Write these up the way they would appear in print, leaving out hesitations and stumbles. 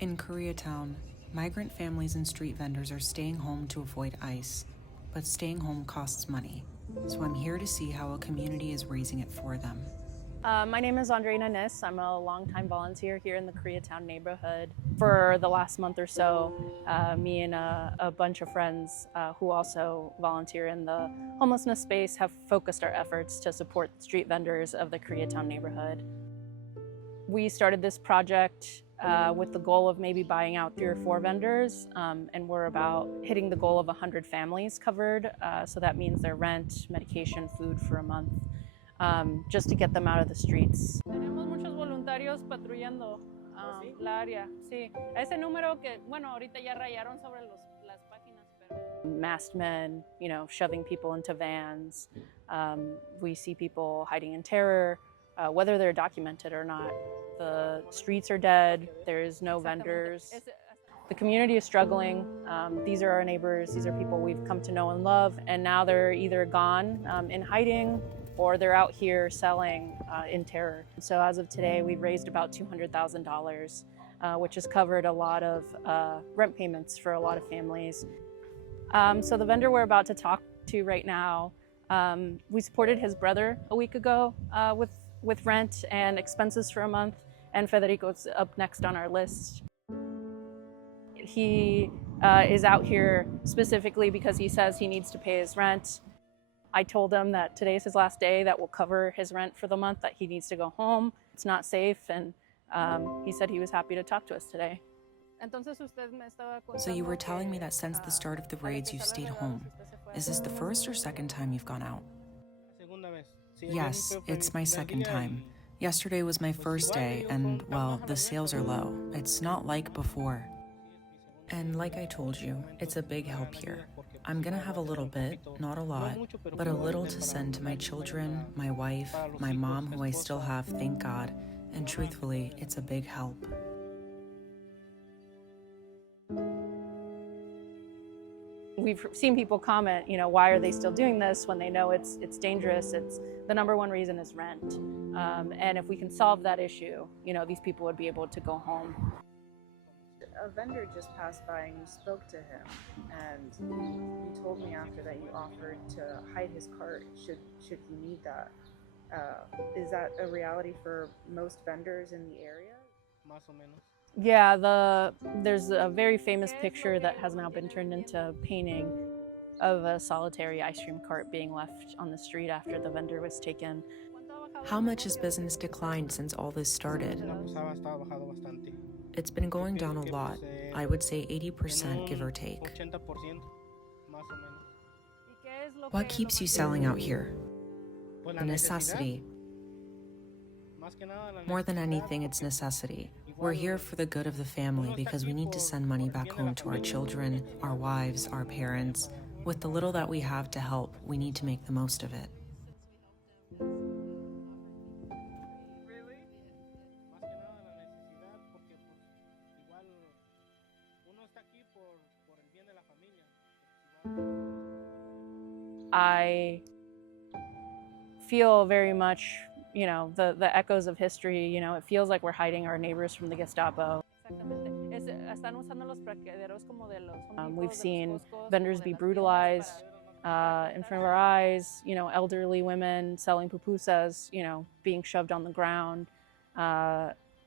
In Koreatown, migrant families and street vendors are staying home to avoid ICE, but staying home costs money. So I'm here to see how a community is raising it for them. My name is Andreina Kniss. I'm a longtime volunteer here in the Koreatown neighborhood. For the last month or so, me and a bunch of friends who also volunteer in the homelessness space have focused our efforts to support street vendors of the Koreatown neighborhood. We started this project with the goal of maybe buying out 3 or 4 vendors, and we're about hitting the goal of 100 families covered. So that means their rent, medication, food for a month. Just to get them out of the streets. Tenemos muchos voluntarios patrullando la área. Sí, ese número que, bueno, ahorita ya rayaron sobre las páginas. Pero... Masked men, shoving people into vans. We see people hiding in terror, whether they're documented or not. The streets are dead. There is no vendors. The community is struggling. These are our neighbors. These are people we've come to know and love, and now they're either gone in hiding, or they're out here selling in terror. So as of today, we've raised about $200,000, which has covered a lot of rent payments for a lot of families. So the vendor we're about to talk to right now, we supported his brother a week ago with rent and expenses for a month, and Federico's up next on our list. He is out here specifically because he says he needs to pay his rent. I told him that today's his last day, that will cover his rent for the month, that he needs to go home. It's not safe, and he said he was happy to talk to us today. So you were telling me that since the start of the raids you've stayed home. Is this the first or second time you've gone out? Yes, it's my second time. Yesterday was my first day, and, well, the sales are low. It's not like before. And like I told you, it's a big help here. I'm gonna have a little bit, not a lot, but a little to send to my children, my wife, my mom, who I still have, thank God, and truthfully, it's a big help. We've seen people comment, why are they still doing this when they know it's dangerous? It's the number one reason is rent. And if we can solve that issue, these people would be able to go home. A vendor just passed by and you spoke to him, and you told me after that you offered to hide his cart should he need that. Is that a reality for most vendors in the area? Yeah, there's a very famous picture that has now been turned into painting of a solitary ice cream cart being left on the street after the vendor was taken. How much has business declined since all this started? It's been going down a lot. I would say 80%, give or take. What keeps you selling out here? The necessity. More than anything, it's necessity. We're here for the good of the family because we need to send money back home to our children, our wives, our parents. With the little that we have to help, we need to make the most of it. I feel very much, the echoes of history. It feels like we're hiding our neighbors from the Gestapo. We've seen vendors be brutalized in front of our eyes, elderly women selling pupusas, being shoved on the ground,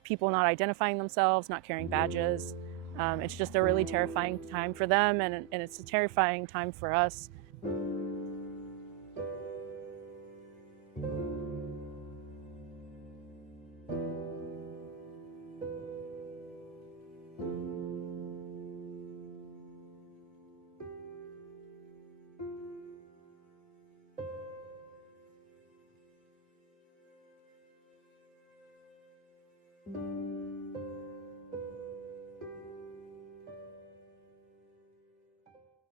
people not identifying themselves, not carrying badges. It's just a really terrifying time for them, and it's a terrifying time for us.